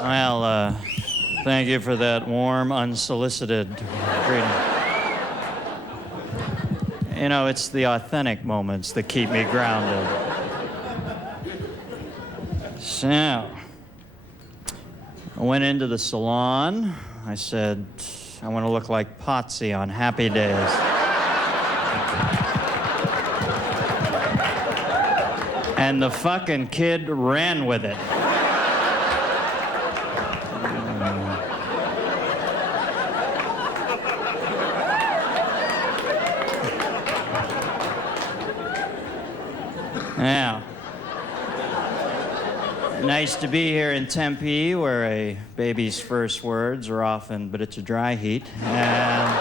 Well, thank you for that warm, unsolicited greeting. You know, it's the authentic moments that keep me grounded. So, I went into the salon. I said, I want to look like Potsy on Happy Days. And the fucking kid ran with it. Now, nice to be here in Tempe, where a baby's first words are often, but it's a dry heat. And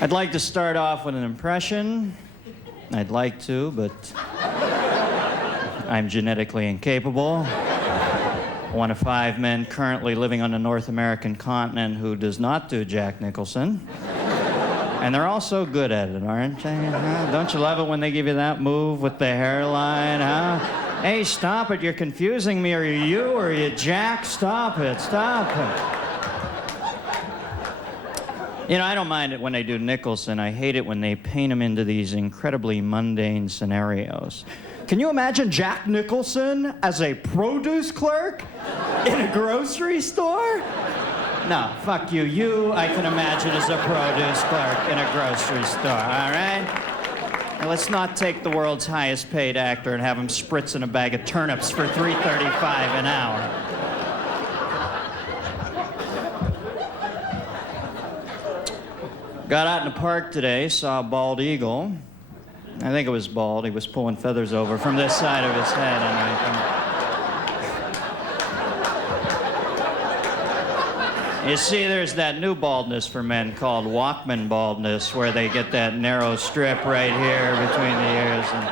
I'd like to start off with an impression. I'd like to, but I'm genetically incapable. One of 5 men currently living on the North American continent who does not do Jack Nicholson. And they're all so good at it, aren't they? Huh? Don't you love it when they give you that move with the hairline, huh? Hey, stop it, you're confusing me. Are you or are you Jack? Stop it, stop it. You know, I don't mind it when they do Nicholson. I hate it when they paint him into these incredibly mundane scenarios. Can you imagine Jack Nicholson as a produce clerk in a grocery store? No, fuck you. You, I can imagine, as a produce clerk in a grocery store, all right? Now, let's not take the world's highest paid actor and have him spritz in a bag of turnips for $3.35 an hour. Got out in the park today, saw a bald eagle. I think it was bald. He was pulling feathers over from this side of his head, and you see, there's that new baldness for men called Walkman baldness, where they get that narrow strip right here between the ears. And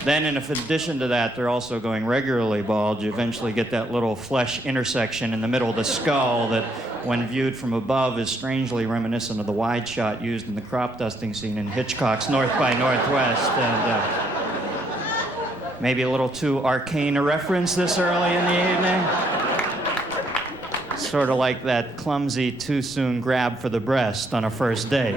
then, in addition to that, they're also going regularly bald. You eventually get that little flesh intersection in the middle of the skull that, when viewed from above, is strangely reminiscent of the wide shot used in the crop dusting scene in Hitchcock's North by Northwest. And maybe a little too arcane a reference this early in the evening. Sort of like that clumsy, too-soon grab for the breast on a first date.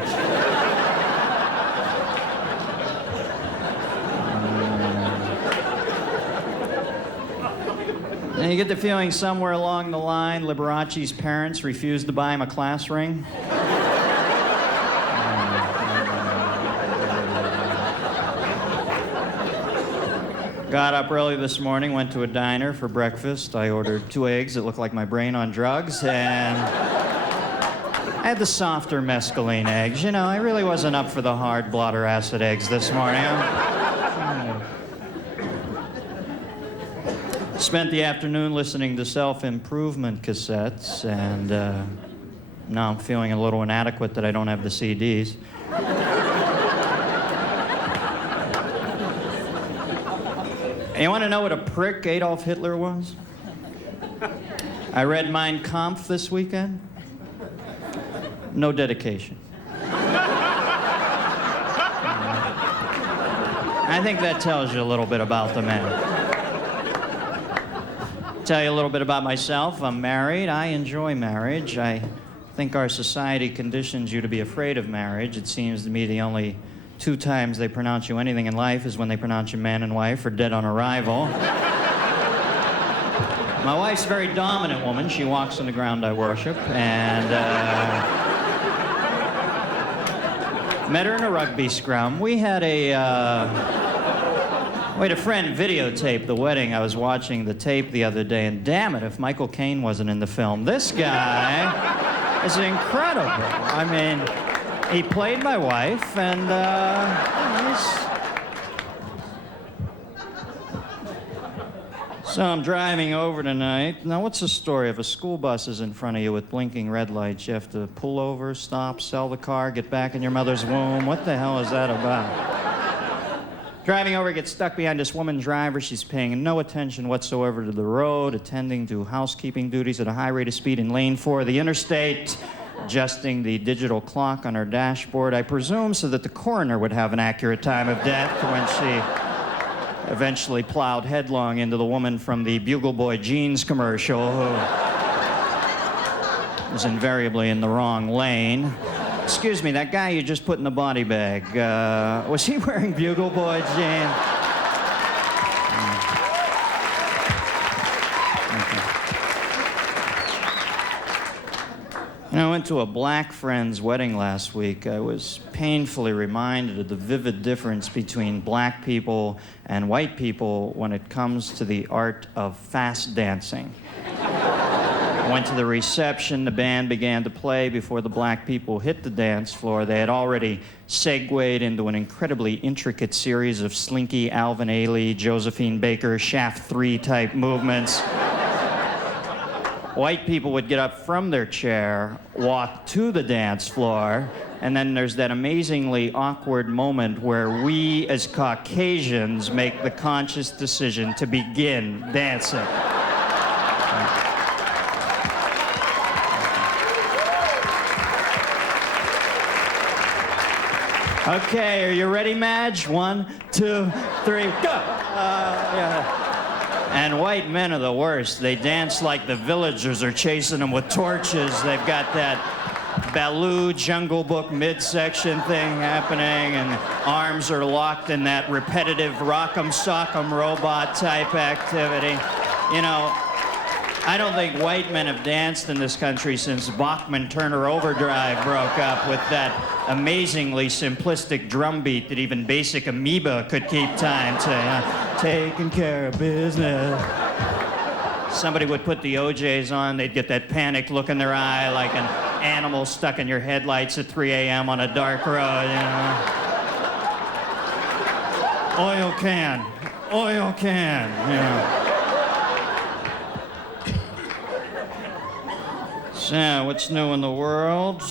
And you get the feeling somewhere along the line, Liberace's parents refused to buy him a class ring. Got up early this morning, went to a diner for breakfast. I ordered 2 eggs that looked like my brain on drugs, and I had the softer mescaline eggs. You know, I really wasn't up for the hard blotter acid eggs this morning. Spent the afternoon listening to self-improvement cassettes, and now I'm feeling a little inadequate that I don't have the CDs. You want to know what a prick Adolf Hitler was? I read Mein Kampf this weekend. No dedication. I think that tells you a little bit about the man. Tell you a little bit about myself. I'm married. I enjoy marriage. I think our society conditions you to be afraid of marriage. It seems to me the only 2 times they pronounce you anything in life is when they pronounce you man and wife or dead on arrival. My wife's a very dominant woman. She walks on the ground I worship, and met her in a rugby scrum. We had a friend videotape the wedding. I was watching the tape the other day, and damn it, if Michael Caine wasn't in the film. This guy is incredible. I mean, he played my wife, and So I'm driving over tonight. Now, what's the story? If a school bus is in front of you with blinking red lights, you have to pull over, stop, sell the car, get back in your mother's womb. What the hell is that about? Driving over, get stuck behind this woman driver. She's paying no attention whatsoever to the road, attending to housekeeping duties at a high rate of speed in lane 4 of the interstate, adjusting the digital clock on her dashboard, I presume so that the coroner would have an accurate time of death when she eventually plowed headlong into the woman from the Bugle Boy jeans commercial who was invariably in the wrong lane. Excuse me, that guy you just put in the body bag, was he wearing Bugle Boy jeans? You know, I went to a black friend's wedding last week. I was painfully reminded of the vivid difference between black people and white people when it comes to the art of fast dancing. I went to the reception. The band began to play before the black people hit the dance floor. They had already segued into an incredibly intricate series of Slinky, Alvin Ailey, Josephine Baker, Shaft 3 type movements. White people would get up from their chair, walk to the dance floor, and then there's that amazingly awkward moment where we as Caucasians make the conscious decision to begin dancing. Okay, are you ready, Madge? 1, 2, 3, go! Yeah. And white men are the worst. They dance like the villagers are chasing them with torches. They've got that Baloo Jungle Book midsection thing happening, and arms are locked in that repetitive rock'em sock'em robot type activity. You know, I don't think white men have danced in this country since Bachman Turner Overdrive broke up with that amazingly simplistic drum beat that even basic amoeba could keep time to. Taking care of business. Somebody would put the OJs on, they'd get that panicked look in their eye like an animal stuck in your headlights at 3 a.m. on a dark road, you know. Oil can, you know. So, what's new in the world?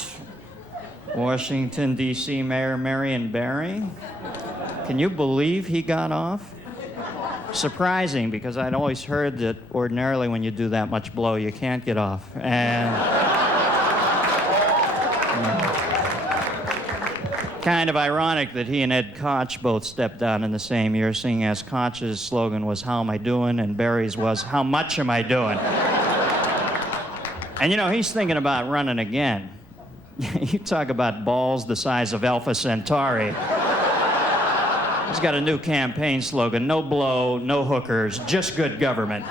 Washington, D.C. Mayor Marion Barry. Can you believe he got off? Surprising, because I'd always heard that ordinarily when you do that much blow, you can't get off. And kind of ironic that he and Ed Koch both stepped down in the same year, seeing as Koch's slogan was, "How am I doing?" and Barry's was, "How much am I doing?" And you know, he's thinking about running again. You talk about balls the size of Alpha Centauri. He's got a new campaign slogan: no blow, no hookers, just good government.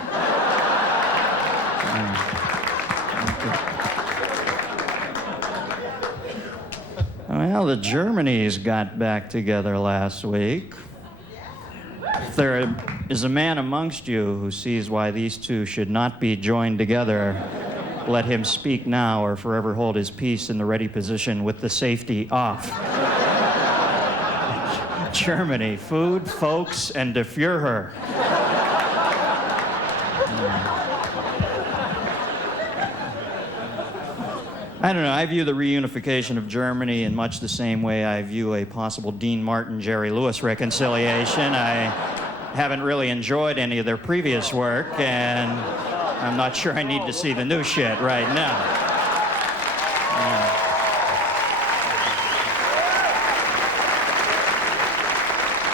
Well, the Germanys got back together last week. If there is a man amongst you who sees why these two should not be joined together, let him speak now or forever hold his peace in the ready position with the safety off. Germany, food, folks, and der Führer. I don't know, I view the reunification of Germany in much the same way I view a possible Dean Martin-Jerry Lewis reconciliation. I haven't really enjoyed any of their previous work, and I'm not sure I need to see the new shit right now.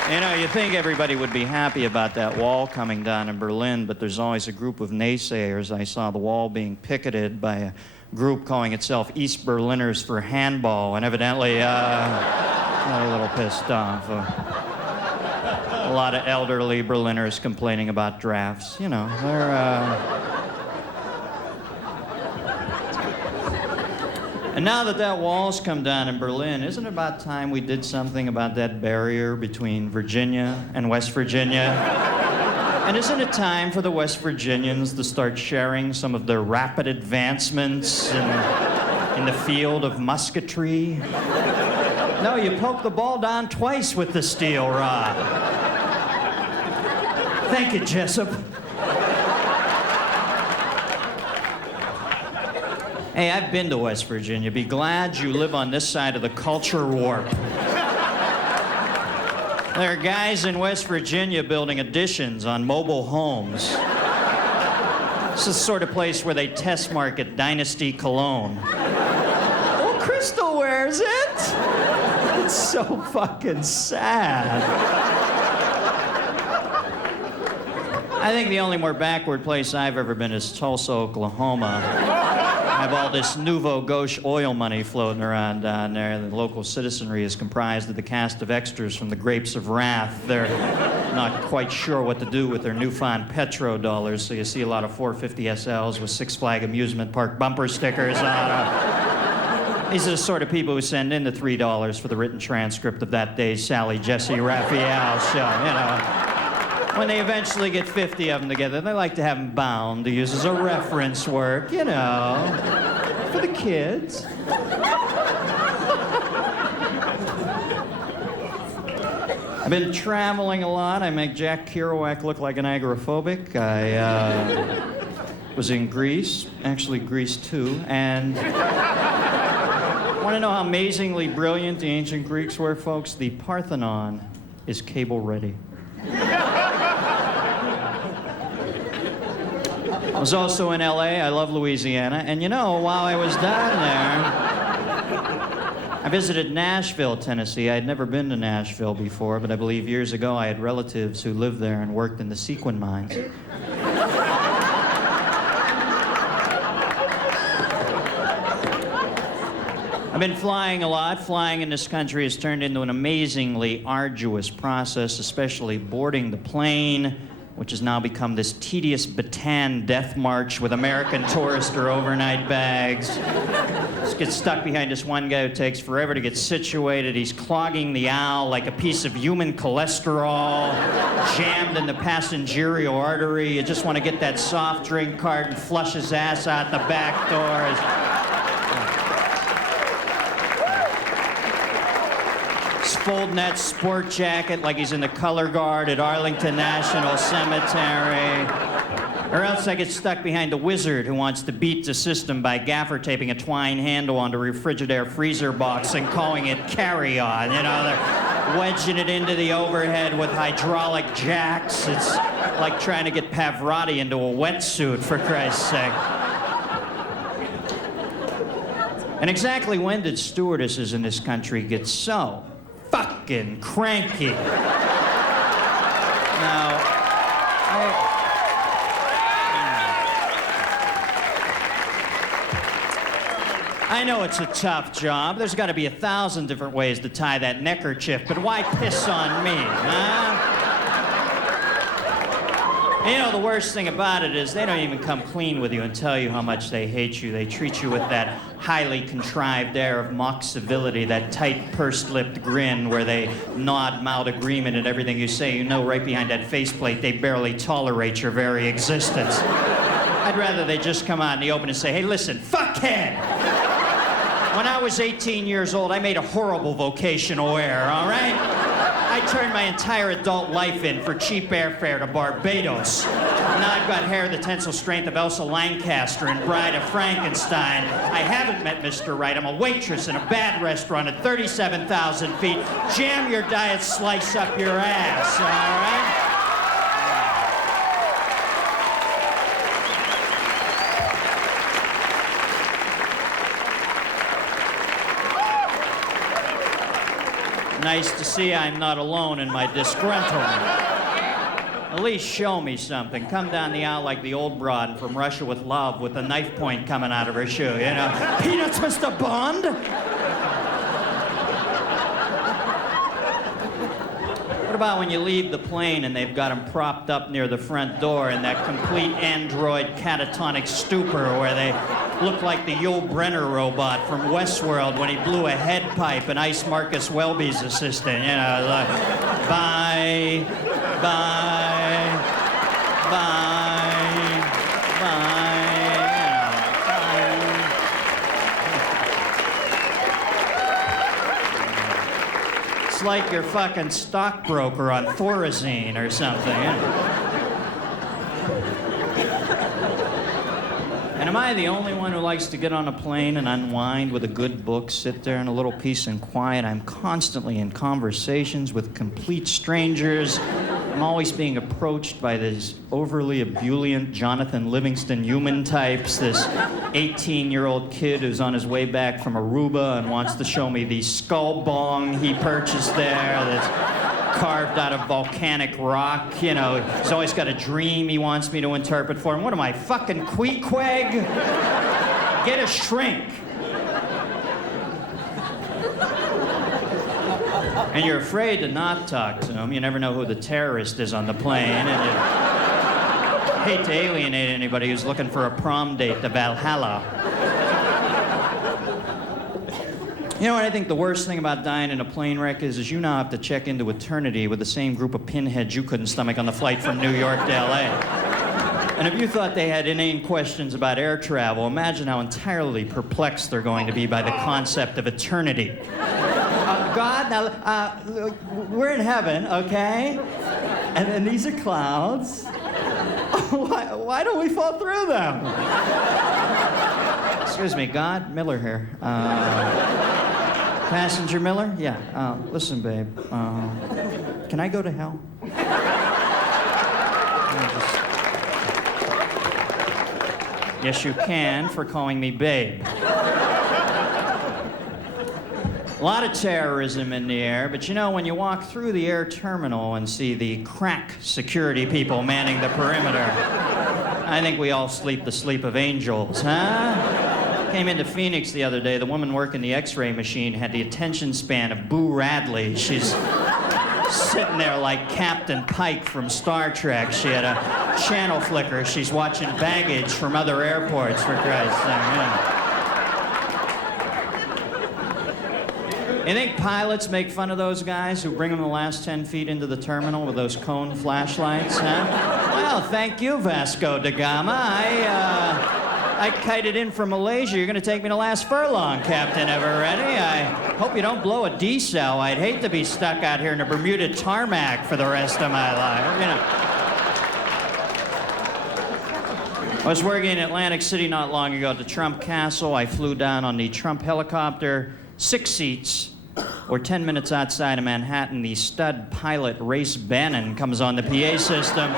You know, you think everybody would be happy about that wall coming down in Berlin, but there's always a group of naysayers. I saw the wall being picketed by a group calling itself East Berliners for Handball, and evidently, a little pissed off. A lot of elderly Berliners complaining about drafts. You know, they're, And now that that wall's come down in Berlin, isn't it about time we did something about that barrier between Virginia and West Virginia? And isn't it time for the West Virginians to start sharing some of their rapid advancements in the field of musketry? No, you poke the ball down twice with the steel rod. Thank you, Jessup. Hey, I've been to West Virginia. Be glad you live on this side of the culture warp. There are guys in West Virginia building additions on mobile homes. This is the sort of place where they test market Dynasty cologne. Oh, Crystal wears it. It's so fucking sad. I think the only more backward place I've ever been is Tulsa, Oklahoma. I have all this nouveau gauche oil money floating around down there. The local citizenry is comprised of the cast of extras from The Grapes of Wrath. They're not quite sure what to do with their newfound petrodollars, so you see a lot of 450 SLs with Six Flag Amusement Park bumper stickers on them. These are the sort of people who send in the $3 for the written transcript of that day's Sally Jesse Raphael show, you know. When they eventually get 50 of them together, they like to have them bound to use as a reference work, you know, for the kids. I've been traveling a lot. I make Jack Kerouac look like an agoraphobic. I was in Greece, actually Greece 2, and want to know how amazingly brilliant the ancient Greeks were, folks? The Parthenon is cable ready. I was also in LA. I love Louisiana. And you know, while I was down there, I visited Nashville, Tennessee. I had never been to Nashville before, but I believe years ago I had relatives who lived there and worked in the sequin mines. I've been flying a lot. Flying in this country has turned into an amazingly arduous process, especially boarding the plane, which has now become this tedious Bataan death march with American Tourister overnight bags. Just get stuck behind this one guy who takes forever to get situated. He's clogging the aisle like a piece of human cholesterol jammed in the passengerial artery. You just want to get that soft drink cart and flush his ass out the back door. Folding that sport jacket like he's in the color guard at Arlington National Cemetery. Or else I get stuck behind the wizard who wants to beat the system by gaffer taping a twine handle onto a Frigidaire freezer box and calling it carry-on. You know, they're wedging it into the overhead with hydraulic jacks. It's like trying to get Pavarotti into a wetsuit, for Christ's sake. And exactly when did stewardesses in this country get so fucking cranky? Now, I know it's a tough job. There's got to be 1,000 different ways to tie that neckerchief, but why piss on me, huh? You know, the worst thing about it is they don't even come clean with you and tell you how much they hate you. They treat you with that highly contrived air of mock civility, that tight, pursed-lipped grin where they nod mild agreement at everything you say. You know right behind that faceplate they barely tolerate your very existence. I'd rather they just come out in the open and say, hey, listen, fuckhead! When I was 18 years old, I made a horrible vocational error, all right? I turned my entire adult life in for cheap airfare to Barbados. Now I've got hair the tensile strength of Elsa Lancaster and Bride of Frankenstein. I haven't met Mr. Right. I'm a waitress in a bad restaurant at 37,000 feet. Jam your diet slice up your ass, all right? Nice to see I'm not alone in my disgruntlement. At least show me something. Come down the aisle like the old broad from Russia with Love with a knife point coming out of her shoe, you know? Peanuts, Mr. Bond? What about when you leave the plane and they've got them propped up near the front door in that complete android catatonic stupor where they look like the Yul Brynner robot from Westworld when he blew a head pipe and iced Marcus Welby's assistant, you know, like, bye, bye, bye, bye, you know, bye. It's like you're fucking stockbroker on Thorazine or something, you know? And am I the only one who likes to get on a plane and unwind with a good book, sit there in a little peace and quiet? I'm constantly in conversations with complete strangers. I'm always being approached by these overly ebullient Jonathan Livingston human types, this 18-year-old kid who's on his way back from Aruba and wants to show me the skull bong he purchased there that's carved out of volcanic rock. You know, he's always got a dream he wants me to interpret for him. What am I, fucking Queequeg? Get a shrink. And you're afraid to not talk to him. You never know who the terrorist is on the plane, and you hate to alienate anybody who's looking for a prom date to Valhalla. You know what I think the worst thing about dying in a plane wreck is you now have to check into eternity with the same group of pinheads you couldn't stomach on the flight from New York to L.A. And if you thought they had inane questions about air travel, imagine how entirely perplexed they're going to be by the concept of eternity. God, now, we're in heaven, okay? And these are clouds. Why don't we fall through them? Excuse me, God, Miller here. Passenger Miller? Yeah. Listen, babe. Can I go to hell? Yes, you can, for calling me babe. A lot of terrorism in the air, but you know, when you walk through the air terminal and see the crack security people manning the perimeter, I think we all sleep the sleep of angels, huh? Came into Phoenix the other day. The woman working the x-ray machine had the attention span of Boo Radley. She's sitting there like Captain Pike from Star Trek. She had a channel flicker. She's watching baggage from other airports, for Christ's sake. Yeah. You think pilots make fun of those guys who bring them the last 10 feet into the terminal with those cone flashlights, huh? Well, thank you, Vasco da Gama. I kited in from Malaysia. You're going to take me the last furlong, Captain Eveready. I hope you don't blow a D-cell. I'd hate to be stuck out here in a Bermuda tarmac for the rest of my life, you know. I was working in Atlantic City not long ago at the Trump Castle. I flew down on the Trump helicopter, 6 seats. Or 10 minutes outside of Manhattan, the stud pilot Race Bannon comes on the PA system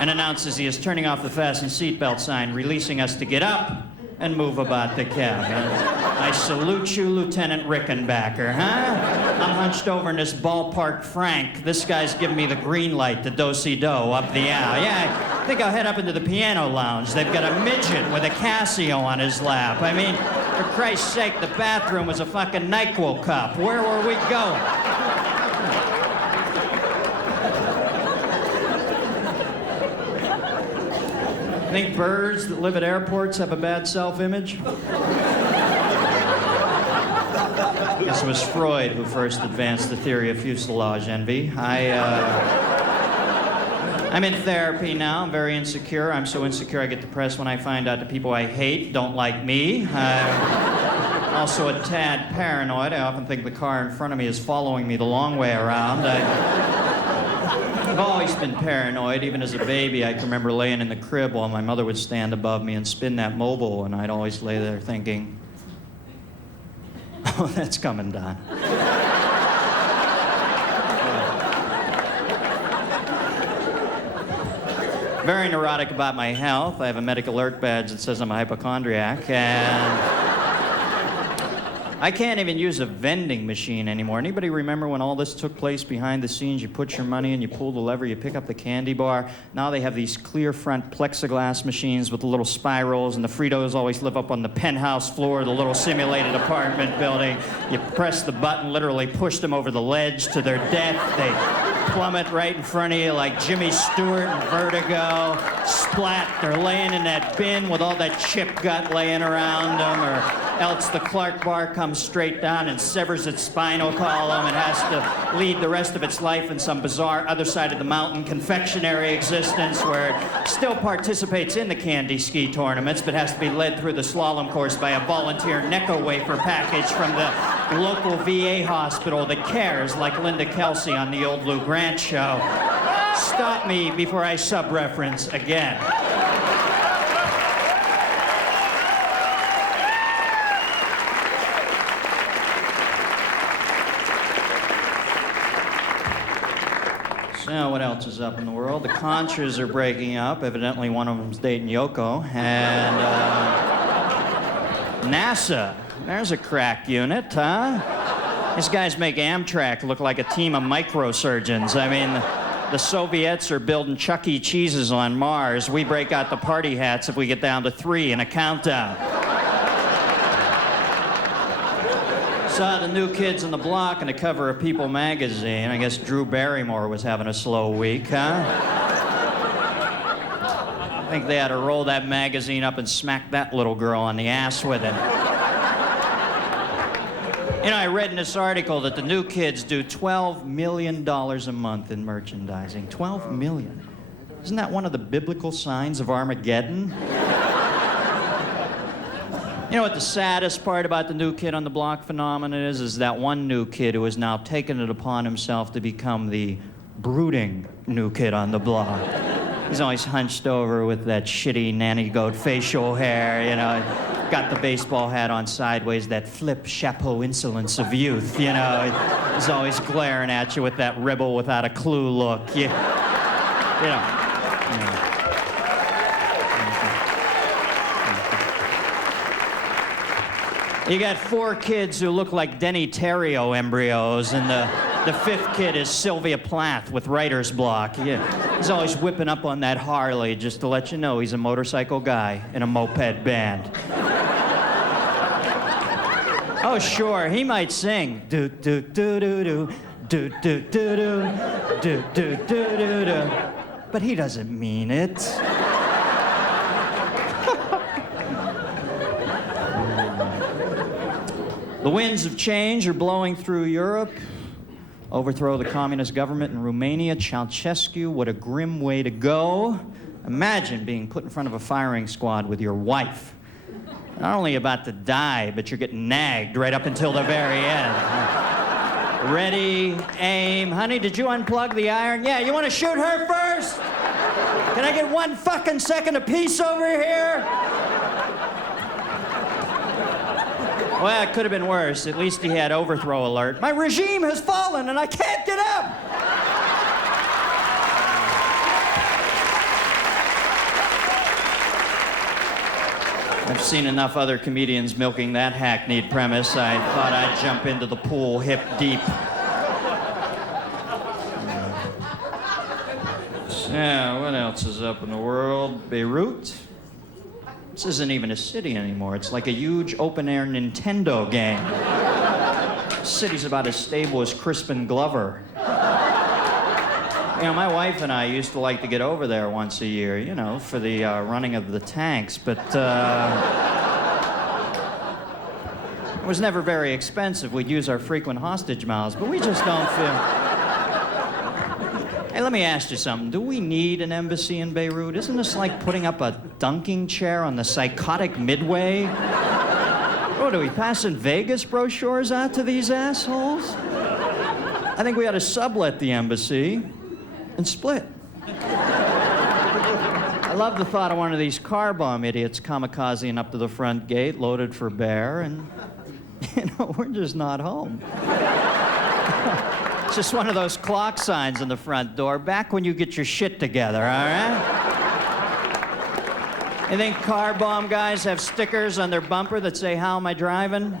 and announces he is turning off the fasten seatbelt sign, releasing us to get up and move about the cabin. I salute you, Lieutenant Rickenbacker, huh? I'm hunched over in this ballpark Frank. This guy's giving me the green light to do-si-do up the aisle. Yeah, I think I'll head up into the piano lounge. They've got a midget with a Casio on his lap. I mean, for Christ's sake, the bathroom was a fucking NyQuil cup. Where were we going? I think birds that live at airports have a bad self-image. I guess it was Freud who first advanced the theory of fuselage envy. I'm in therapy now. I'm very insecure. I'm so insecure I get depressed when I find out the people I hate don't like me. I'm also a tad paranoid. I often think the car in front of me is following me the long way around. I've always been paranoid. Even as a baby, I can remember laying in the crib while my mother would stand above me and spin that mobile, and I'd always lay there thinking, oh, that's coming, Don. Very neurotic about my health. I have a medical alert badge that says I'm a hypochondriac, and I can't even use a vending machine anymore. Anybody remember when all this took place behind the scenes? You put your money in, you pull the lever, you pick up the candy bar. Now they have these clear front plexiglass machines with the little spirals, and the Fritos always live up on the penthouse floor of the little simulated apartment building. You press the button, literally push them over the ledge to their death. They plummet right in front of you like Jimmy Stewart in Vertigo. Splat, they're laying in that bin with all that chip gut laying around them, or else the Clark bar comes straight down and severs its spinal column and has to lead the rest of its life in some bizarre other side of the mountain confectionery existence where it still participates in the candy ski tournaments but has to be led through the slalom course by a volunteer Necco wafer package from the local VA hospital that cares, like Linda Kelsey on the old Lou Grant show. Stop me before I sub-reference again. So what else is up in the world? The Contras are breaking up. Evidently one of them's dating Yoko. And NASA, there's a crack unit, huh? These guys make Amtrak look like a team of microsurgeons. I mean, the Soviets are building Chuck E. Cheese's on Mars. We break out the party hats if we get down to 3 in a countdown. Saw the New Kids on the Block on the cover of People magazine. I guess Drew Barrymore was having a slow week, huh? I think they had to roll that magazine up and smack that little girl on the ass with it. You know, I read in this article that the New Kids do $12 million a month in merchandising. $12 million. Isn't that one of the biblical signs of Armageddon? You know what the saddest part about the New Kid on the Block phenomenon is that one new kid who has now taken it upon himself to become the brooding new kid on the block. He's always hunched over with that shitty nanny goat facial hair, you know, got the baseball hat on sideways, that flip chapeau insolence of youth, you know. He's always glaring at you with that rebel without a clue look. You know. You got 4 kids who look like Denny Terrio embryos, and the 5th kid is Sylvia Plath with writer's block. Yeah. He's always whipping up on that Harley just to let you know he's a motorcycle guy in a moped band. Oh, sure, he might sing. Do do do do do do do do do do do do do, but he doesn't mean it. The winds of change are blowing through Europe. Overthrow the communist government in Romania. Ceausescu, what a grim way to go. Imagine being put in front of a firing squad with your wife. Not only about to die, but you're getting nagged right up until the very end. Ready, aim. Honey, did you unplug the iron? Yeah, you want to shoot her first? Can I get 1 fucking second apiece over here? Well, it could have been worse. At least he had overthrow alert. My regime has fallen and I can't get up! I've seen enough other comedians milking that hackneyed premise. I thought I'd jump into the pool hip deep. Yeah, what else is up in the world? Beirut? This isn't even a city anymore. It's like a huge open-air Nintendo game. This city's about as stable as Crispin Glover. You know, my wife and I used to like to get over there once a year, you know, for the running of the tanks, but it was never very expensive. We'd use our frequent hostage miles, but we just don't feel... Hey, let me ask you something. Do we need an embassy in Beirut? Isn't this like putting up a dunking chair on the psychotic midway? What, are we passing Vegas brochures out to these assholes? I think we ought to sublet the embassy and split. I love the thought of one of these car bomb idiots kamikazing up to the front gate, loaded for bear, and, you know, we're just not home. It's just one of those clock signs on the front door. Back when you get your shit together, all right? You think car bomb guys have stickers on their bumper that say, "How am I driving?"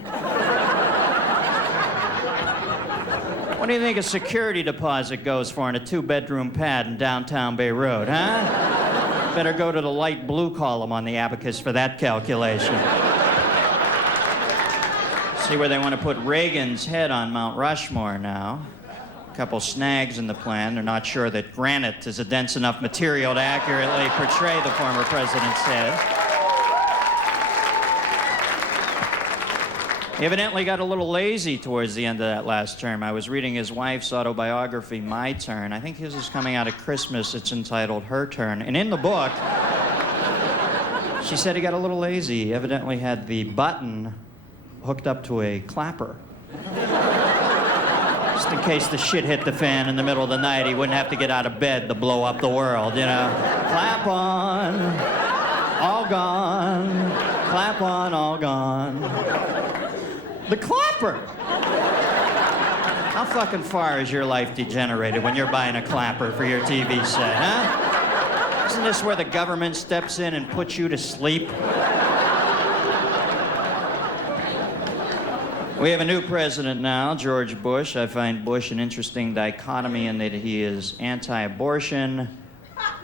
What do you think a security deposit goes for in a 2-bedroom pad in downtown Beirut, huh? Better go to the light blue column on the abacus for that calculation. See where they want to put Reagan's head on Mount Rushmore now. Couple snags in the plan. They're not sure that granite is a dense enough material to accurately portray the former president's head. He evidently got a little lazy towards the end of that last term. I was reading his wife's autobiography, My Turn. I think his is coming out at Christmas. It's entitled Her Turn. And in the book, she said he got a little lazy. He evidently had the button hooked up to a clapper. Just in case the shit hit the fan in the middle of the night, he wouldn't have to get out of bed to blow up the world, you know. Clap on, all gone. Clap on, all gone. The clapper! How fucking far is your life degenerated when you're buying a clapper for your TV set, huh? Isn't this where the government steps in and puts you to sleep? We have a new president now, George Bush. I find Bush an interesting dichotomy in that he is anti-abortion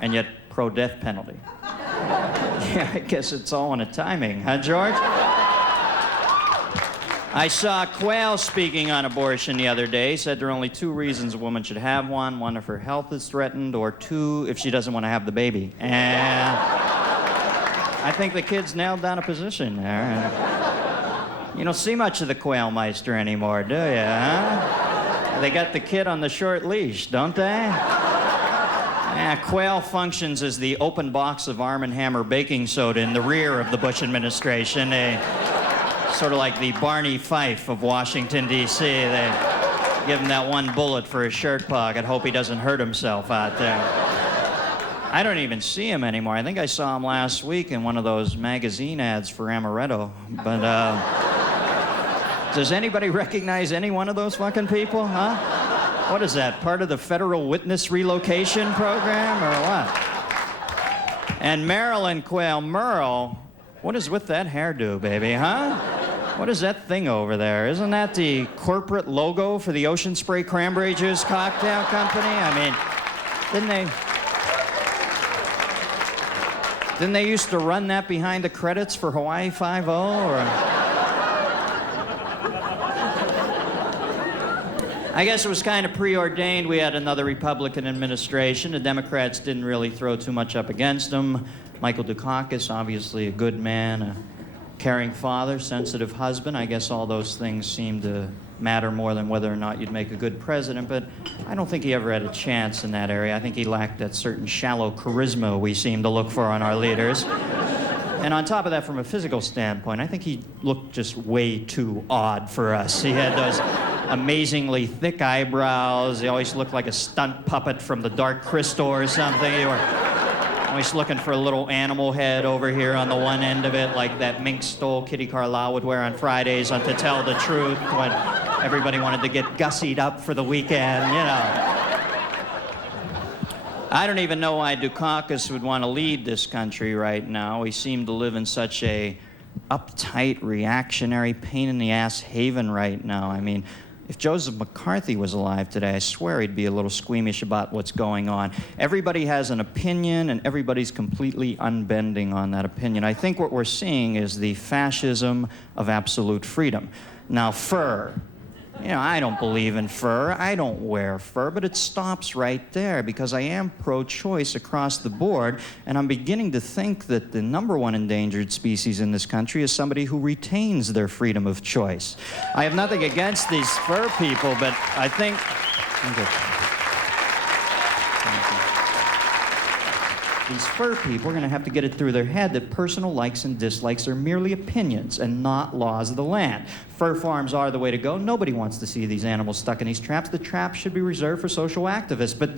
and yet pro-death penalty. Yeah, I guess it's all in a timing, huh, George? I saw Quayle speaking on abortion the other day. He said there are only 2 reasons a woman should have one. One, if her health is threatened, or 2, if she doesn't want to have the baby. And I think the kid's nailed down a position there. You don't see much of the Quailmeister anymore, do you, huh? They got the kid on the short leash, don't they? Yeah, Quayle functions as the open box of Arm & Hammer baking soda in the rear of the Bush administration. Sort of like the Barney Fife of Washington, D.C. They give him that one bullet for his shirt pocket, hope he doesn't hurt himself out there. I don't even see him anymore. I think I saw him last week in one of those magazine ads for Amaretto. But, does anybody recognize any one of those fucking people, huh? What is that, part of the Federal Witness Relocation Program, or what? And Marilyn Quayle Merle, what is with that hairdo, baby, huh? What is that thing over there? Isn't that the corporate logo for the Ocean Spray Cranberry Juice Cocktail Company? I mean, didn't they used to run that behind the credits for Hawaii Five-0, or? I guess it was kind of preordained. We had another Republican administration. The Democrats didn't really throw too much up against them. Michael Dukakis, obviously a good man, a caring father, sensitive husband. I guess all those things seem to matter more than whether or not you'd make a good president, but I don't think he ever had a chance in that area. I think he lacked that certain shallow charisma we seem to look for on our leaders. And on top of that, from a physical standpoint, I think he looked just way too odd for us. He had those amazingly thick eyebrows. He always looked like a stunt puppet from the Dark Crystal or something. You were always looking for a little animal head over here on the one end of it, like that mink stole Kitty Carlisle would wear on Fridays on To Tell the Truth when everybody wanted to get gussied up for the weekend, you know. I don't even know why Dukakis would want to lead this country right now. We seem to live in such a uptight, reactionary, pain-in-the-ass haven right now. I mean, if Joseph McCarthy was alive today, I swear he'd be a little squeamish about what's going on. Everybody has an opinion, and everybody's completely unbending on that opinion. I think what we're seeing is the fascism of absolute freedom. Now, fur. You know, I don't believe in fur. I don't wear fur, but it stops right there because I am pro-choice across the board, and I'm beginning to think that the #1 endangered species in this country is somebody who retains their freedom of choice. I have nothing against these fur people, but I think... These fur people are going to have to get it through their head that personal likes and dislikes are merely opinions and not laws of the land. Fur farms are the way to go. Nobody wants to see these animals stuck in these traps. The traps should be reserved for social activists. But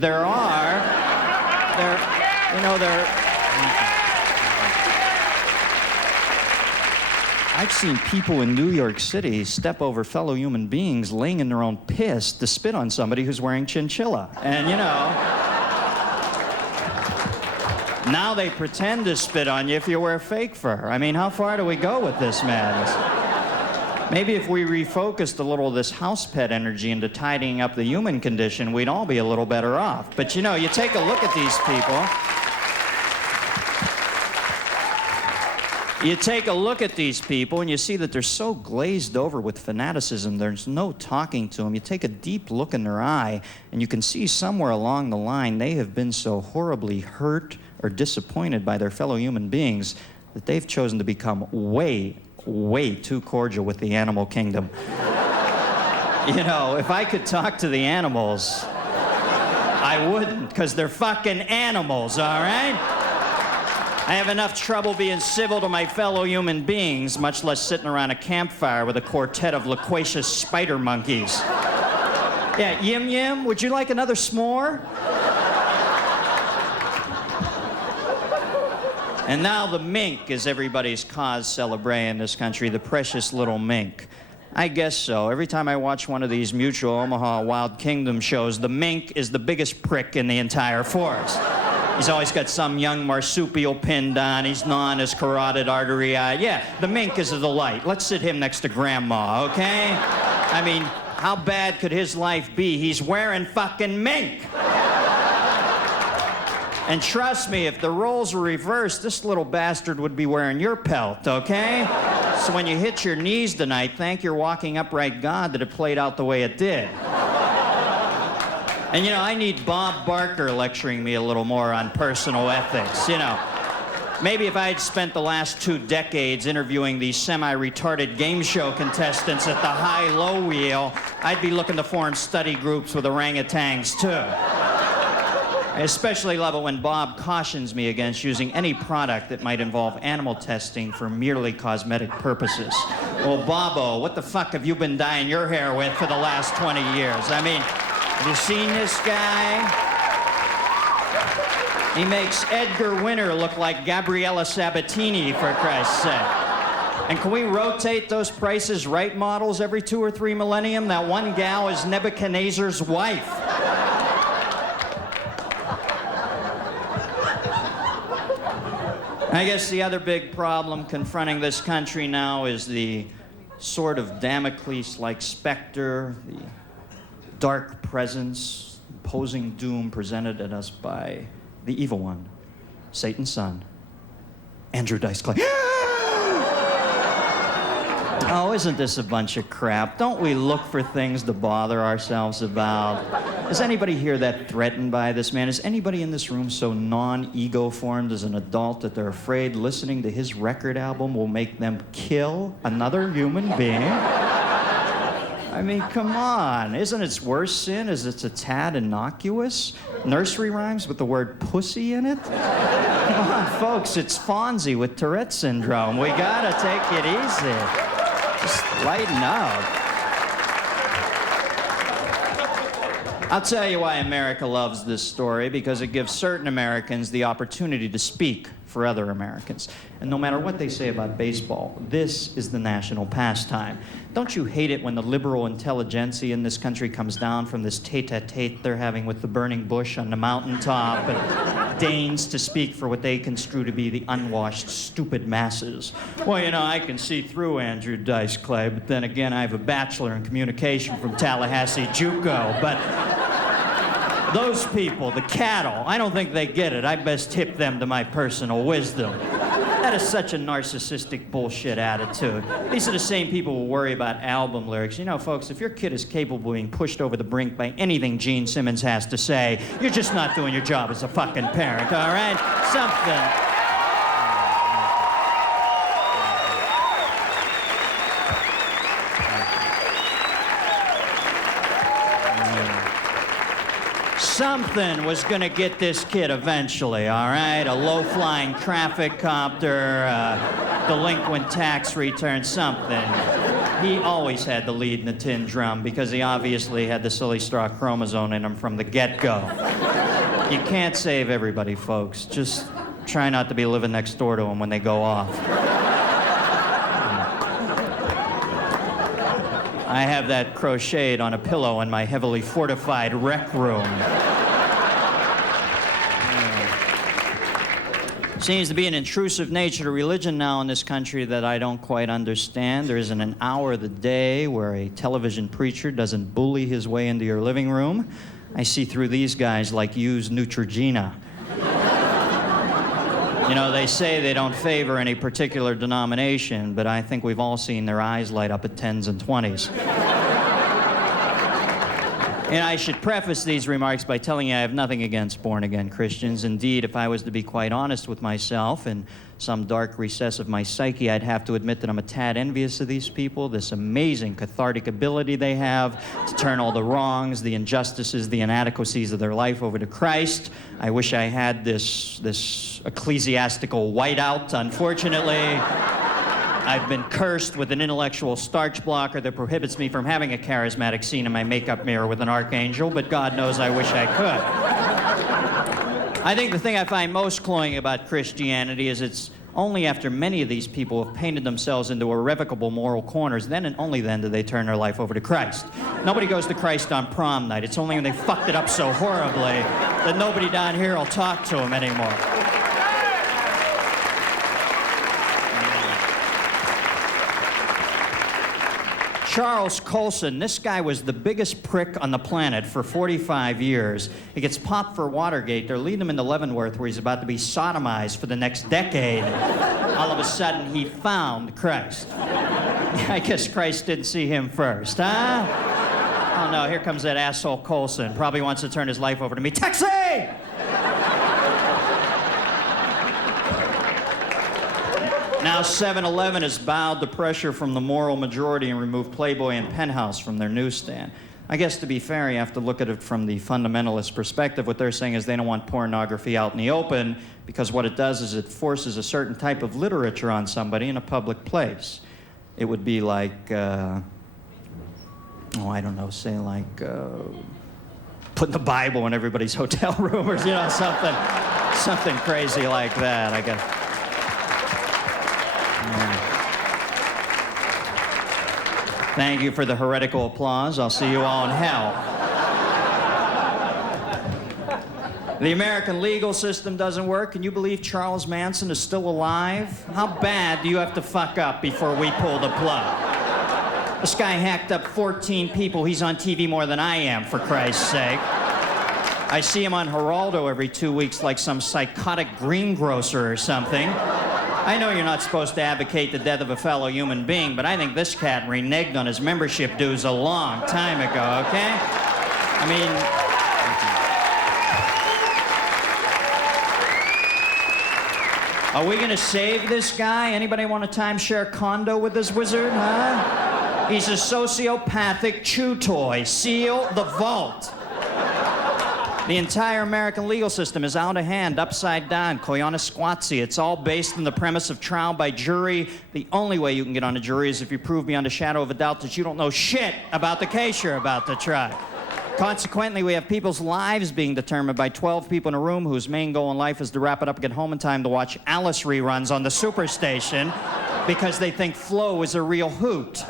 I've seen people in New York City step over fellow human beings laying in their own piss to spit on somebody who's wearing chinchilla. And, you know... Now they pretend to spit on you if you wear fake fur. I mean, how far do we go with this madness? Maybe if we refocused a little of this house pet energy into tidying up the human condition, we'd all be a little better off. But you know, you take a look at these people. You take a look at these people and you see that they're so glazed over with fanaticism, there's no talking to them. You take a deep look in their eye and you can see somewhere along the line they have been so horribly hurt or disappointed by their fellow human beings that they've chosen to become way, way too cordial with the animal kingdom. You know, if I could talk to the animals, I wouldn't, because they're fucking animals, all right? I have enough trouble being civil to my fellow human beings, much less sitting around a campfire with a quartet of loquacious spider monkeys. Yeah, Yim Yim, would you like another s'more? And now the mink is everybody's cause célèbre in this country, the precious little mink. I guess so. Every time I watch one of these Mutual Omaha Wild Kingdom shows, the mink is the biggest prick in the entire forest. He's always got some young marsupial pinned on. He's gnawing his carotid artery out. Yeah, the mink is a delight. Let's sit him next to Grandma, okay? I mean, how bad could his life be? He's wearing fucking mink. And trust me, if the roles were reversed, this little bastard would be wearing your pelt, okay? So when you hit your knees tonight, thank your walking upright God that it played out the way it did. And, you know, I need Bob Barker lecturing me a little more on personal ethics, you know. Maybe if I had spent the last 2 decades interviewing these semi-retarded game show contestants at the high-low wheel, I'd be looking to form study groups with orangutans, too. I especially love it when Bob cautions me against using any product that might involve animal testing for merely cosmetic purposes. Well, Bobo, what the fuck have you been dyeing your hair with for the last 20 years? I mean, have you seen this guy? He makes Edgar Winter look like Gabriella Sabatini, for Christ's sake. And can we rotate those Prices Right models every 2 or 3 millennium? That one gal is Nebuchadnezzar's wife. I guess the other big problem confronting this country now is the sort of Damocles-like specter, the dark presence, imposing doom presented at us by the evil one, Satan's son, Andrew Dice Clay. Oh, isn't this a bunch of crap? Don't we look for things to bother ourselves about? Is anybody here that threatened by this man? Is anybody in this room so non-ego formed as an adult that they're afraid listening to his record album will make them kill another human being? I mean, come on. Isn't its worst sin is it's a tad innocuous? Nursery rhymes with the word pussy in it? Come on, folks, it's Fonzie with Tourette syndrome. We gotta take it easy. Just lighten up. I'll tell you why America loves this story, because it gives certain Americans the opportunity to speak for other Americans. And no matter what they say about baseball, this is the national pastime. Don't you hate it when the liberal intelligentsia in this country comes down from this tete-a-tete they're having with the burning bush on the mountaintop and deigns to speak for what they construe to be the unwashed, stupid masses? Well, you know, I can see through Andrew Dice Clay, but then again, I have a bachelor in communication from Tallahassee JUCO, but those people, the cattle, I don't think they get it. I best tip them to my personal wisdom. That is such a narcissistic bullshit attitude. These are the same people who worry about album lyrics. You know, folks, if your kid is capable of being pushed over the brink by anything Gene Simmons has to say, you're just not doing your job as a fucking parent, all right? Something. Something was going to get this kid eventually, all right? A low-flying traffic copter, delinquent tax return, something. He always had the lead in the tin drum because he obviously had the silly straw chromosome in him from the get-go. You can't save everybody, folks. Just try not to be living next door to them when they go off. I have that crocheted on a pillow in my heavily fortified rec room. Seems to be an intrusive nature to religion now in this country that I don't quite understand. There isn't an hour of the day where a television preacher doesn't bully his way into your living room. I see through these guys like used Neutrogena. You know, they say they don't favor any particular denomination, but I think we've all seen their eyes light up at 10s and 20s. And I should preface these remarks by telling you I have nothing against born-again Christians. Indeed, if I was to be quite honest with myself, in some dark recess of my psyche, I'd have to admit that I'm a tad envious of these people, this amazing cathartic ability they have to turn all the wrongs, the injustices, the inadequacies of their life over to Christ. I wish I had this ecclesiastical whiteout. Unfortunately, I've been cursed with an intellectual starch blocker that prohibits me from having a charismatic scene in my makeup mirror with an archangel, but God knows I wish I could. I think the thing I find most cloying about Christianity is it's only after many of these people have painted themselves into irrevocable moral corners, then and only then do they turn their life over to Christ. Nobody goes to Christ on prom night. It's only when they fucked it up so horribly that nobody down here will talk to him anymore. Charles Colson, this guy was the biggest prick on the planet for 45 years. He gets popped for Watergate. They're leading him into Leavenworth where he's about to be sodomized for the next decade. All of a sudden, he found Christ. I guess Christ didn't see him first, huh? Oh no, here comes that asshole Colson. Probably wants to turn his life over to me. Taxi! Now 7-Eleven has bowed to pressure from the moral majority and removed Playboy and Penthouse from their newsstand. I guess to be fair, you have to look at it from the fundamentalist perspective. What they're saying is they don't want pornography out in the open because what it does is it forces a certain type of literature on somebody in a public place. It would be like, I don't know, say like putting the Bible in everybody's hotel room or, something crazy like that, I guess. Thank you for the heretical applause. I'll see you all in hell. The American legal system doesn't work. Can you believe Charles Manson is still alive? How bad do you have to fuck up before we pull the plug? This guy hacked up 14 people. He's on TV more than I am, for Christ's sake. I see him on Geraldo every 2 weeks like some psychotic greengrocer or something. I know you're not supposed to advocate the death of a fellow human being, but I think this cat reneged on his membership dues a long time ago, okay? I mean... Are we gonna save this guy? Anybody want a timeshare condo with this wizard, huh? He's a sociopathic chew toy. Seal the vault. The entire American legal system is out of hand, upside down, Koyaanisqatsi. It's all based on the premise of trial by jury. The only way you can get on a jury is if you prove beyond a shadow of a doubt that you don't know shit about the case you're about to try. Consequently, we have people's lives being determined by 12 people in a room whose main goal in life is to wrap it up and get home in time to watch Alice reruns on the Superstation because they think Flo is a real hoot.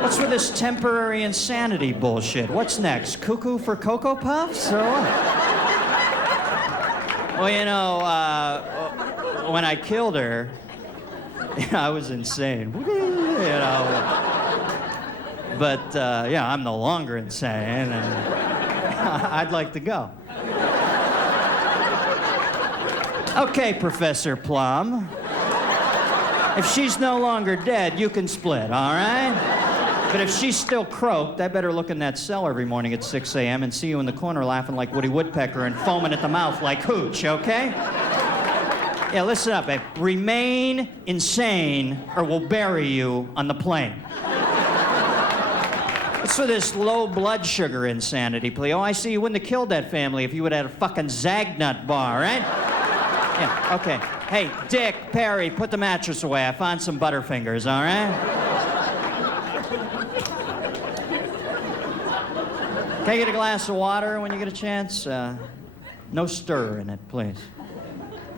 What's with this temporary insanity bullshit? What's next? Cuckoo for Cocoa Puffs? Or what? Well, when I killed her, I was insane. But, I'm no longer insane, and I'd like to go. Okay, Professor Plum. If she's no longer dead, you can split, all right? But if she's still croaked, I better look in that cell every morning at 6 a.m. and see you in the corner laughing like Woody Woodpecker and foaming at the mouth like Hooch, okay? Yeah, listen up, babe. Remain insane or we'll bury you on the plane. What's with this low blood sugar insanity, please? Oh, I see you wouldn't have killed that family if you would have had a fucking Zagnut bar, right? Yeah, okay. Hey, Dick, Perry, put the mattress away. I found some Butterfingers, all right? Can I get a glass of water when you get a chance? No stir in it, please.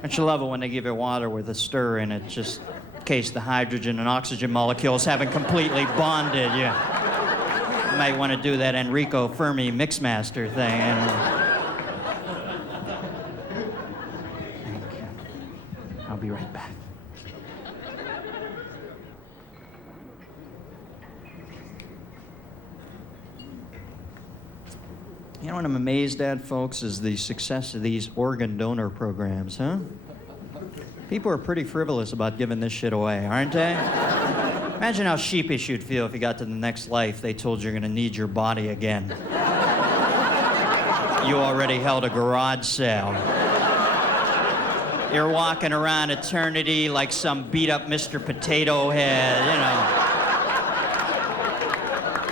Don't you love it when they give you water with a stir in it, just in case the hydrogen and oxygen molecules haven't completely bonded? You might want to do that Enrico Fermi Mixmaster thing. Thank you. I'll be right back. You know what I'm amazed at, folks, is the success of these organ donor programs, huh? People are pretty frivolous about giving this shit away, aren't they? Imagine how sheepish you'd feel if you got to the next life, they told you you're gonna need your body again. You already held a garage sale. You're walking around eternity like some beat-up Mr. Potato Head,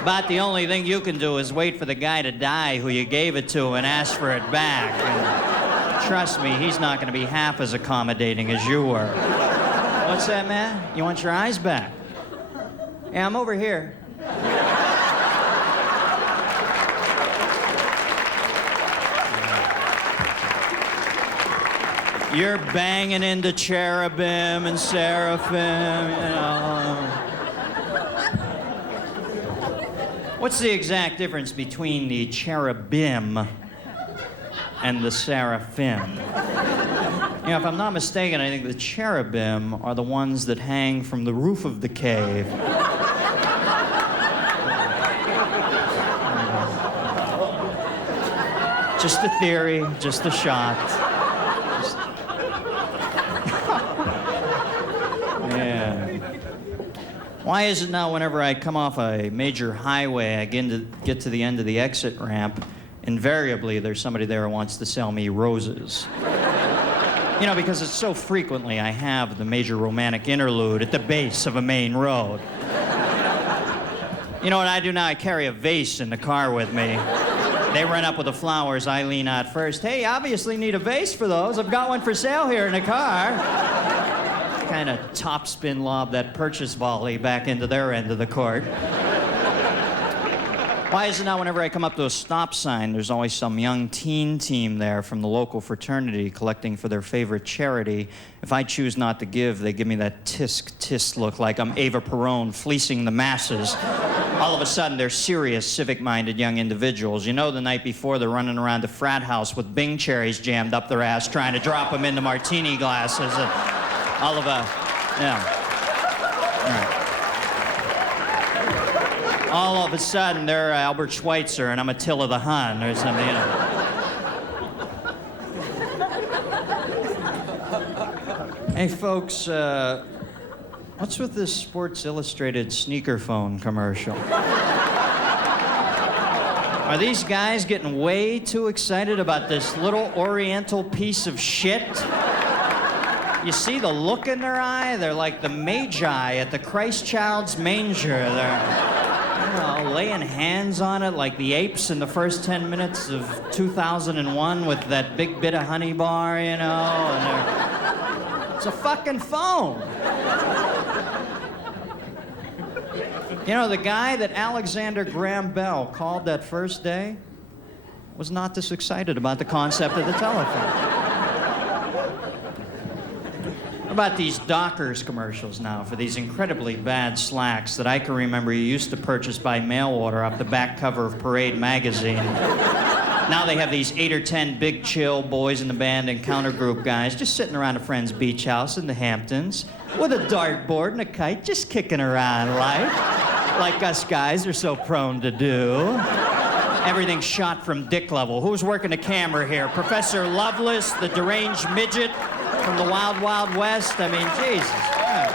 About the only thing you can do is wait for the guy to die who you gave it to and ask for it back. And trust me, he's not going to be half as accommodating as you were. What's that, man? You want your eyes back? Yeah, I'm over here. You're banging into cherubim and seraphim, What's the exact difference between the cherubim and the seraphim? You know, if I'm not mistaken, I think the cherubim are the ones that hang from the roof of the cave. Just a theory, just a shot. Yeah. Why is it now whenever I come off a major highway, I get to the end of the exit ramp, invariably there's somebody there who wants to sell me roses? You know, because it's so frequently I have the major romantic interlude at the base of a main road. You know what I do now? I carry a vase in the car with me. They run up with the flowers. I lean out first. Hey, obviously need a vase for those. I've got one for sale here in the car. Kind of topspin lob that purchase volley back into their end of the court. Why is it now whenever I come up to a stop sign, there's always some young teen team there from the local fraternity collecting for their favorite charity? If I choose not to give, they give me that tisk look like I'm Eva Peron fleecing the masses. All of a sudden, they're serious, civic-minded young individuals. You know, the night before, they're running around the frat house with Bing cherries jammed up their ass, trying to drop them into martini glasses. And all of a, yeah. All right. All of a sudden, they're Albert Schweitzer and I'm Attila the Hun or something, you know. Hey, folks, what's with this Sports Illustrated sneaker phone commercial? Are these guys getting way too excited about this little oriental piece of shit? You see the look in their eye? They're like the Magi at the Christ Child's manger. They're, you know, laying hands on it like the apes in the first 10 minutes of 2001 with that big bit of honey bar, you know, and it's a fucking phone. You know, the guy that Alexander Graham Bell called that first day was not this excited about the concept of the telephone. What about these Dockers commercials now for these incredibly bad slacks that I can remember you used to purchase by mail order off the back cover of Parade magazine? Now they have these 8 or 10 big chill boys in the band and counter group guys just sitting around a friend's beach house in the Hamptons with a dartboard and a kite just kicking around like us guys are so prone to do. Everything shot from dick level. Who's working the camera here? Professor Lovelace, the deranged midget from the Wild Wild West? I mean, Jesus. Yeah.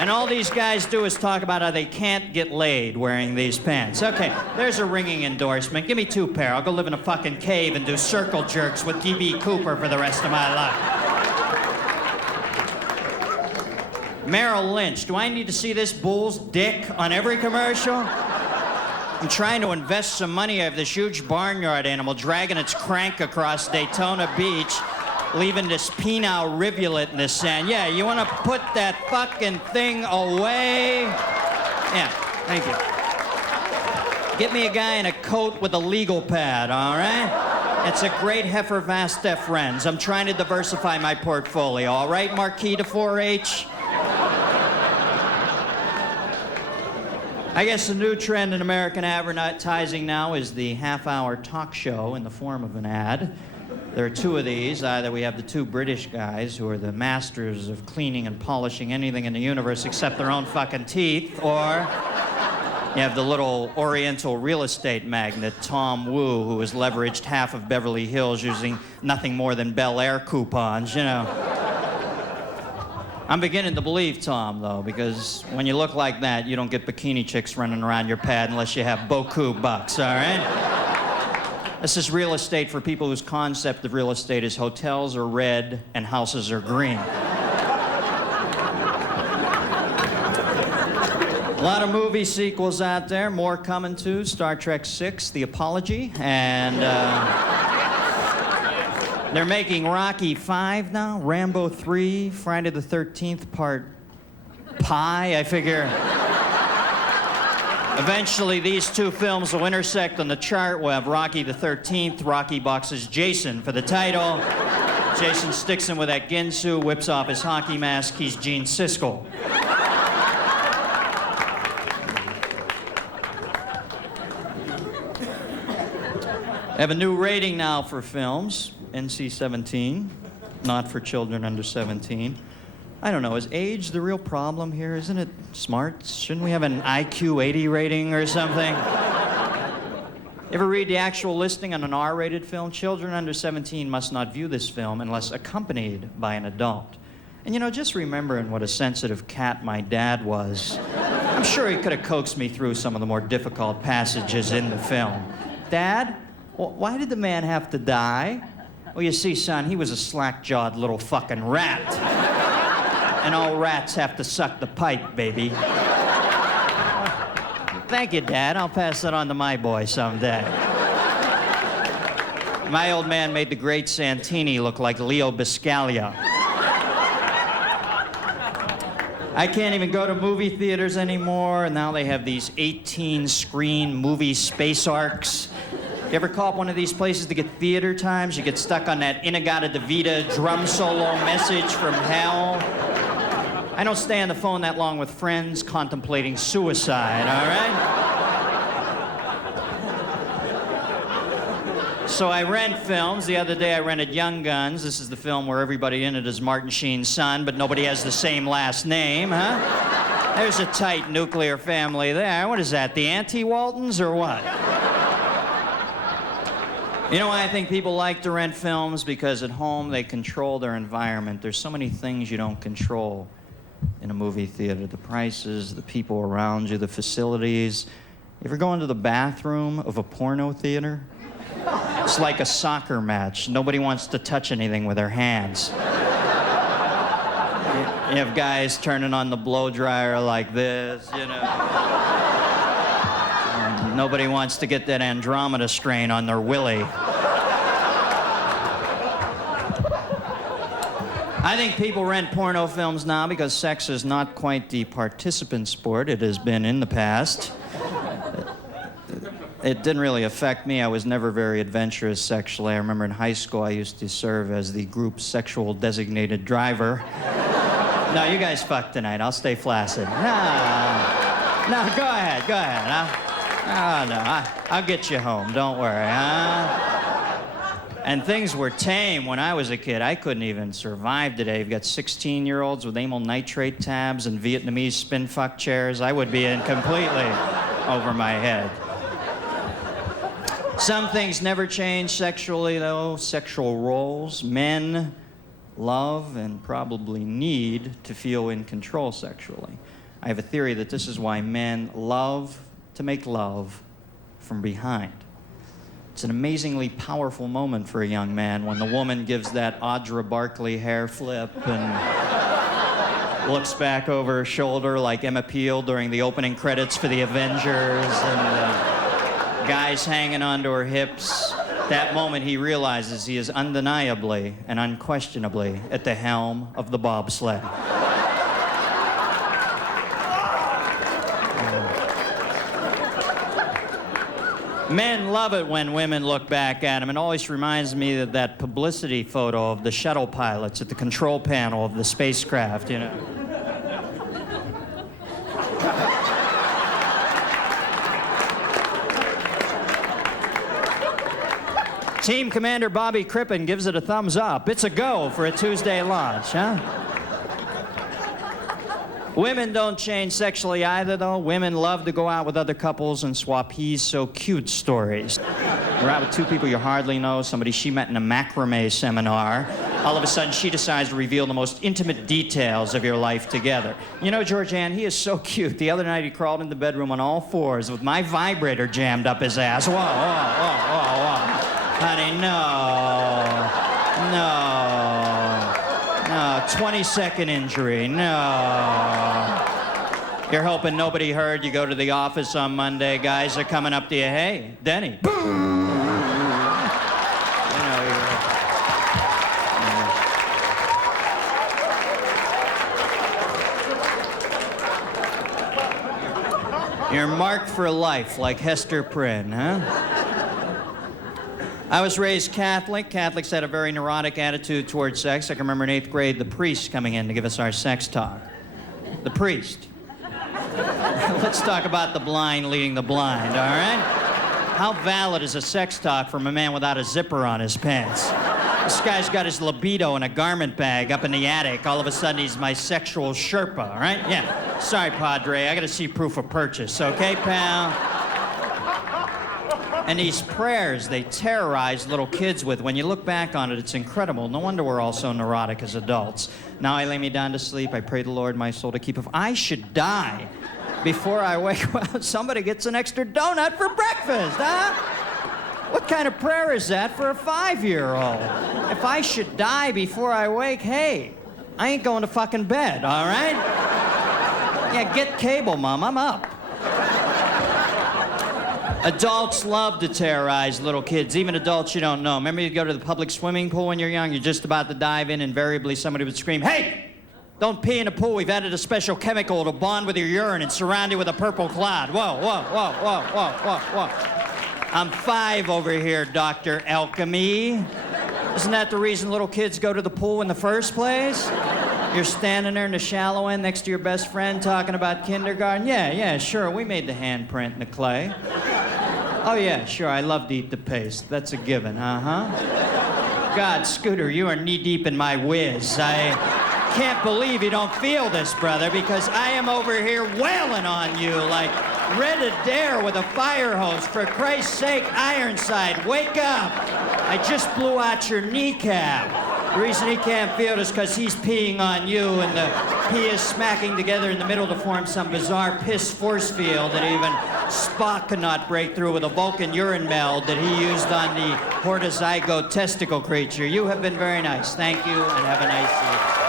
And all these guys do is talk about how they can't get laid wearing these pants. Okay, there's a ringing endorsement. Give me 2 pair. I'll go live in a fucking cave and do circle jerks with D.B. Cooper for the rest of my life. Merrill Lynch. Do I need to see this bull's dick on every commercial? I'm trying to invest some money. I have this huge barnyard animal dragging its crank across Daytona Beach, leaving this penile rivulet in the sand. Yeah, you want to put that fucking thing away? Yeah, thank you. Get me a guy in a coat with a legal pad, all right? It's a great heifer vast friends. I'm trying to diversify my portfolio, all right, Marquis de 4-H? I guess the new trend in American advertising now is the half-hour talk show in the form of an ad. There are 2 of these. Either we have the 2 British guys who are the masters of cleaning and polishing anything in the universe except their own fucking teeth, or you have the little oriental real estate magnate, Tom Wu, who has leveraged half of Beverly Hills using nothing more than Bel Air coupons, you know. I'm beginning to believe Tom, though, because when you look like that, you don't get bikini chicks running around your pad unless you have beaucoup bucks, all right? This is real estate for people whose concept of real estate is hotels are red and houses are green. A lot of movie sequels out there, more coming too. Star Trek VI, The Apology, and they're making Rocky V now, Rambo 3, Friday the 13th Part Pi. I figure eventually these 2 films will intersect on the chart. We'll have Rocky the 13th, Rocky boxes Jason for the title. Jason sticks him with that Ginsu, whips off his hockey mask. He's Gene Siskel. I have a new rating now for films, NC-17, not for children under 17. I don't know, is age the real problem here? Isn't it smart? Shouldn't we have an IQ 80 rating or something? Ever read the actual listing on an R-rated film? Children under 17 must not view this film unless accompanied by an adult. And you know, just remembering what a sensitive cat my dad was, I'm sure he could have coaxed me through some of the more difficult passages in the film. Dad? Why did the man have to die? Well, you see, son, he was a slack-jawed little fucking rat. And all rats have to suck the pipe, baby. Thank you, Dad. I'll pass that on to my boy someday. My old man made the great Santini look like Leo Biscaglia. I can't even go to movie theaters anymore, and now they have these 18-screen movie space arcs. You ever call up one of these places to get theater times? You get stuck on that Inagata-Davida drum solo message from hell. I don't stay on the phone that long with friends contemplating suicide, all right? So I rent films. The other day I rented Young Guns. This is the film where everybody in it is Martin Sheen's son, but nobody has the same last name, huh? There's a tight nuclear family there. What is that, the Anti-Waltons or what? You know why I think people like to rent films? Because at home they control their environment. There's so many things you don't control in a movie theater. The prices, the people around you, the facilities. You ever go into the bathroom of a porno theater? It's like a soccer match. Nobody wants to touch anything with their hands. You have guys turning on the blow dryer like this, you know. Nobody wants to get that Andromeda strain on their willy. I think people rent porno films now because sex is not quite the participant sport it has been in the past. It didn't really affect me. I was never very adventurous sexually. I remember in high school I used to serve as the group's sexual designated driver. No, you guys fuck tonight. I'll stay flaccid. No, go ahead. I'll get you home. Don't worry, huh? And things were tame when I was a kid. I couldn't even survive today. You've got 16-year-olds with amyl nitrate tabs and Vietnamese spin fuck chairs. I would be in completely over my head. Some things never change sexually, though. Sexual roles. Men love and probably need to feel in control sexually. I have a theory that this is why men love to make love from behind. It's an amazingly powerful moment for a young man when the woman gives that Audra Barkley hair flip and looks back over her shoulder like Emma Peel during the opening credits for The Avengers, and guys hanging onto her hips. That moment he realizes he is undeniably and unquestionably at the helm of the bobsled. Men love it when women look back at them. It always reminds me of that publicity photo of the shuttle pilots at the control panel of the spacecraft, you know. Team Commander Bobby Crippen gives it a thumbs up. It's a go for a Tuesday launch, huh? Women don't change sexually either, though. Women love to go out with other couples and swap he's so cute stories. You're out with two people you hardly know, somebody she met in a macrame seminar. All of a sudden, she decides to reveal the most intimate details of your life together. You know, Georgianne, he is so cute. The other night, he crawled in the bedroom on all fours with my vibrator jammed up his ass. Whoa, whoa, whoa, whoa, whoa. Honey, no, 20-second injury, no. You're hoping nobody heard. You go to the office on Monday, guys are coming up to you, hey, Denny. Boom. You know, you're marked for life like Hester Prynne, huh? I was raised Catholic. Catholics had a very neurotic attitude towards sex. I can remember in 8th grade the priest coming in to give us our sex talk. The priest. Let's talk about the blind leading the blind, all right? How valid is a sex talk from a man without a zipper on his pants? This guy's got his libido in a garment bag up in the attic. All of a sudden, he's my sexual Sherpa, all right? Yeah. Sorry, Padre. I gotta see proof of purchase, okay, pal? And these prayers they terrorize little kids with. When you look back on it, it's incredible. No wonder we're all so neurotic as adults. Now I lay me down to sleep. I pray the Lord my soul to keep. If I should die before I wake, well, somebody gets an extra donut for breakfast, huh? What kind of prayer is that for a 5-year-old? If I should die before I wake, hey, I ain't going to fucking bed, all right? Yeah, get cable, Mom. I'm up. Adults love to terrorize little kids, even adults you don't know. Remember you go to the public swimming pool when you're young, you're just about to dive in, invariably somebody would scream, "Hey, don't pee in the pool. We've added a special chemical to bond with your urine and surround you with a purple cloud." Whoa, whoa, whoa, whoa, whoa, whoa, whoa. I'm 5 over here, Dr. Alchemy. Isn't that the reason little kids go to the pool in the first place? You're standing there in the shallow end next to your best friend talking about kindergarten. Yeah, sure, we made the handprint in the clay. Oh, yeah, sure, I love to eat the paste. That's a given, uh-huh. God, Scooter, you are knee-deep in my whiz. I can't believe you don't feel this, brother, because I am over here wailing on you like Red Adair with a fire hose. For Christ's sake, Ironside, wake up. I just blew out your kneecap. The reason he can't feel it is because he's peeing on you, and the pee is smacking together in the middle to form some bizarre piss force field that even Spock could not break through with a Vulcan urine meld that he used on the hortozygote testicle creature. You have been very nice. Thank you, and have a nice evening.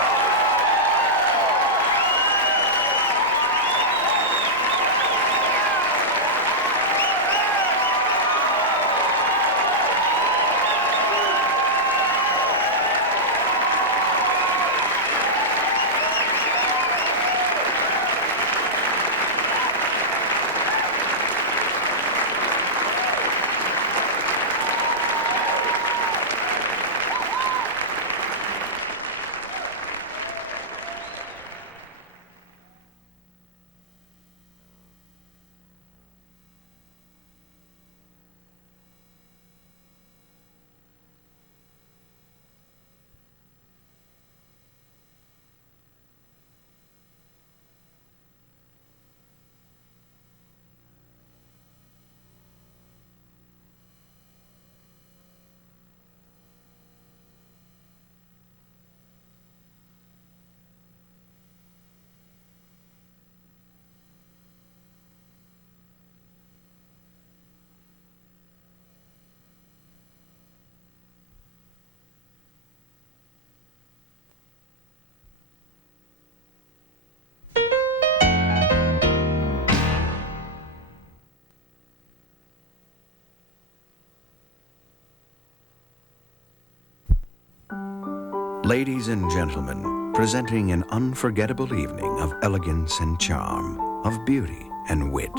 Ladies and gentlemen, presenting an unforgettable evening of elegance and charm, of beauty and wit.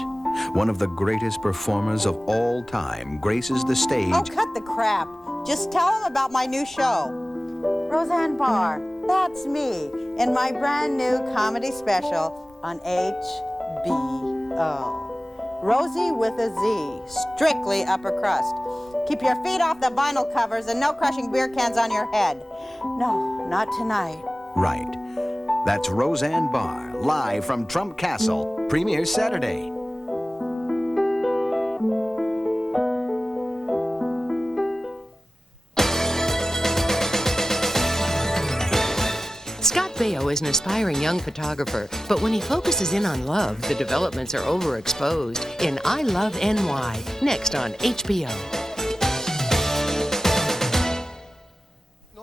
One of the greatest performers of all time graces the stage. Oh, cut the crap. Just tell them about my new show. Roseanne Barr, that's me, in my brand new comedy special on HBO. Rosie with a Z, strictly upper crust. Keep your feet off the vinyl covers and no crushing beer cans on your head. No, not tonight. Right. That's Roseanne Barr, live from Trump Castle, premieres Saturday. Scott Baio is an aspiring young photographer, but when he focuses in on love, the developments are overexposed in I Love NY, next on HBO.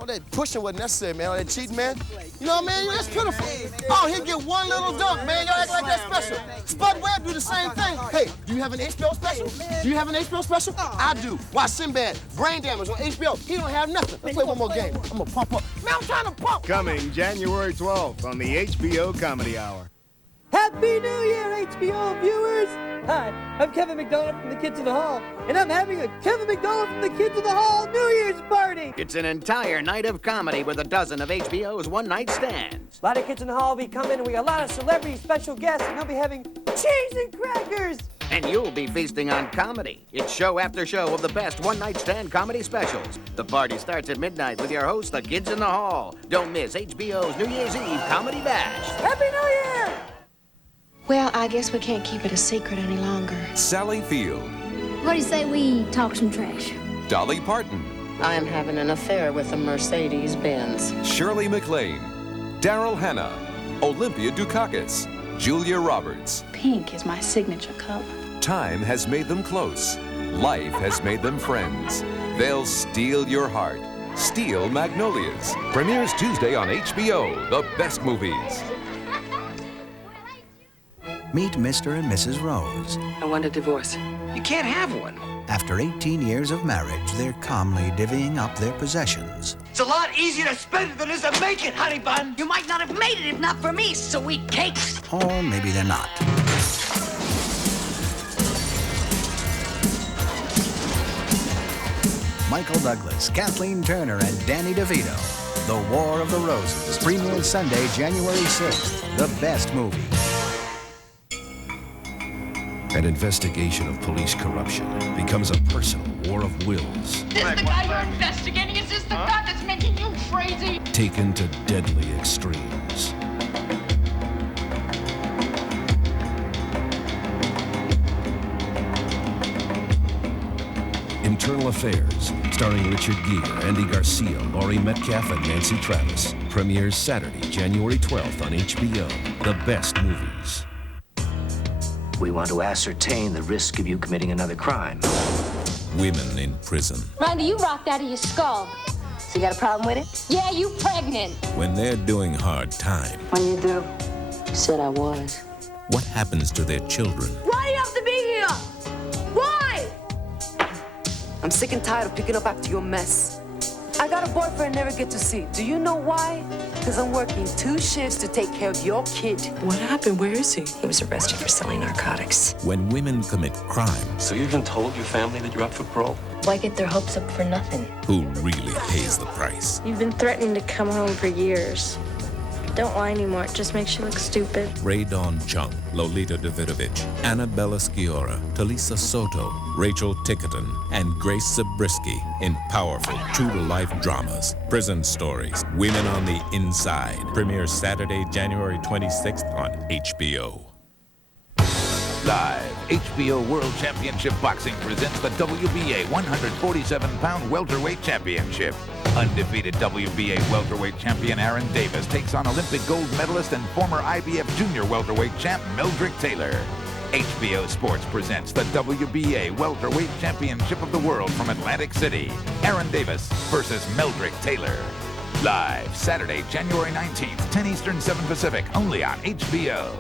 That pushing wasn't necessary, man. All that cheating, man. You know what I mean? That's pitiful. Oh, he'll get one little dunk, man. Y'all act like that special. Spud Webb do the same thing. Hey, do you have an HBO special? Do you have an HBO special? I do. Why Sinbad, Brain Damage on HBO. He don't have nothing. Let's play one more game. I'm gonna pump up. Man, I'm trying to pump. Coming January 12th on the HBO Comedy Hour. Happy New Year, HBO viewers! Hi, I'm Kevin McDonald from the Kids in the Hall, and I'm having a Kevin McDonald from the Kids in the Hall New Year's party! It's an entire night of comedy with a dozen of HBO's one-night stands. A lot of Kids in the Hall will be coming, and we got a lot of celebrity special guests, and they'll be having cheese and crackers! And you'll be feasting on comedy. It's show after show of the best one-night stand comedy specials. The party starts at midnight with your host, the Kids in the Hall. Don't miss HBO's New Year's Eve Comedy Bash. Happy New Year! Well, I guess we can't keep it a secret any longer. Sally Field. What do you say we talk some trash? Dolly Parton. I am having an affair with a Mercedes-Benz. Shirley MacLaine. Daryl Hannah. Olympia Dukakis. Julia Roberts. Pink is my signature color. Time has made them close. Life has made them friends. They'll steal your heart. Steel Magnolias. Premieres Tuesday on HBO. The best movies. Meet Mr. and Mrs. Rose. I want a divorce. You can't have one. After 18 years of marriage, they're calmly divvying up their possessions. It's a lot easier to spend it than it is to make it, honey bun. You might not have made it if not for me, sweet cakes. Or maybe they're not. Michael Douglas, Kathleen Turner, and Danny DeVito. The War of the Roses premieres Sunday, January 6th. The best movie. An investigation of police corruption becomes a personal war of wills. Is the guy you're investigating? Is this the guy that's making you crazy? Taken to deadly extremes. Internal Affairs, starring Richard Gere, Andy Garcia, Laurie Metcalf, and Nancy Travis. Premieres Saturday, January 12th on HBO. The best movies. We want to ascertain the risk of you committing another crime. Women in prison. Randy, you rocked out of your skull. So you got a problem with it? Yeah, you pregnant. When they're doing hard time, When you do. Said I was. what happens to their children? Why do you have to be here? Why? I'm sick and tired of picking up after your mess. I got a boyfriend I never get to see. Do you know why? Because I'm working 2 shifts to take care of your kid. What happened? Where is he? He was arrested for selling narcotics. When women commit crime, So you even told your family that you're up for parole? Why get their hopes up for nothing? who really pays the price? You've been threatening to come home for years. Don't lie anymore. It just makes you look stupid. Ray Dawn Chung, Lolita Davidovich, Annabella Sciorra, Talisa Soto, Rachel Tickerton, and Grace Zabriskie in powerful, true-to-life dramas. Prison Stories, Women on the Inside. Premieres Saturday, January 26th on HBO. Live, HBO World Championship Boxing presents the WBA 147-pound welterweight championship. Undefeated WBA welterweight champion Aaron Davis takes on Olympic gold medalist and former IBF junior welterweight champ Meldrick Taylor. HBO Sports presents the WBA welterweight championship of the world from Atlantic City. Aaron Davis versus Meldrick Taylor. Live, Saturday, January 19th, 10 Eastern, 7 Pacific, only on HBO.